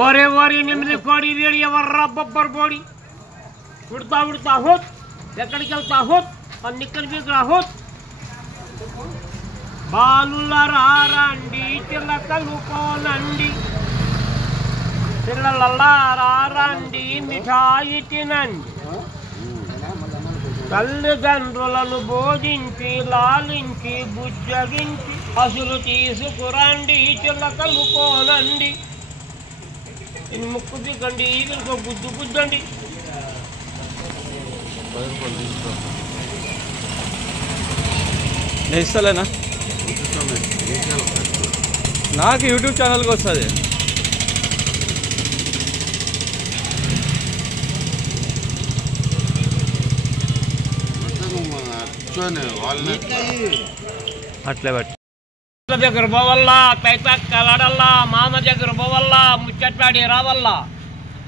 ఓరే ఓరి నిమిది కోడి వీడి ఎవర్రా బొబ్బర్ బోడి ఉడతా ఉడతా హోత్ ఎక్కడికి వెళ్తా హోత్ నిక్కడి బిగ్గర హోత్ బాలుల రారండి చిలకలు కోనండి పిల్లలల్లారా రండి మిఠాయి తినండి తల్లిదండ్రులను బోధించి లాలించి బుజ్జగించి అసలు తీసుకురండి చిలకలు కోనండి ఇది ముక్కు దిగండి వీళ్ళకి గుద్దు గుద్దండి నేను ఇస్తలేనా నాకు యూట్యూబ్ ఛానల్కి వస్తుంది అట్లే బట్టి దగ్గర పోవల్లా పైపక్కలాడల్లా మామ దగ్గర పోవల్లా ముచ్చట్లాడి రావల్లా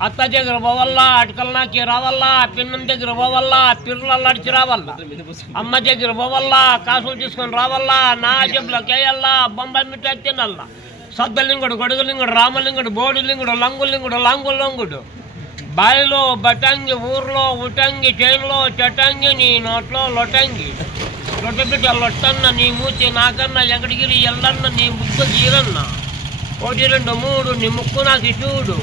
అత్త దగ్గర పోవల్లా అటకల్నాకి రావల్లా పిన్నం దగ్గర పోవల్లా పిర్రల్లాడిచి రావల్లా అమ్మ దగ్గర పోవల్లా కాసులు తీసుకొని రావల్లా నా జబ్బులకి వేయల్లా బొంబాయి మిఠాయి తినల్లా సద్దలింగుడు గొడుగులింగుడు రామలింగుడు బోడిలింగుడు లంగులింగుడు లాంగులొంగుడు బాయిలో బటంగి ఊర్లో ఉటంగి చైన్లో చటంగి నీ నోట్లో లొటంగి లొట్టబిడ్డ లొట్టన్న నీ మూచి నాకన్నా ఎక్కడిగిరి ఎల్లన్న నీ ముక్కు జీరన్న 1 2 3 నీ ముక్కు నాకు చూడు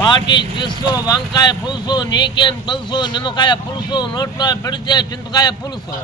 వాటి దిస్సు వంకాయ పులుసు నీకేం తెలుసు నిమ్మకాయ పులుసు నోట్లో పెడితే చింతకాయ పులుసు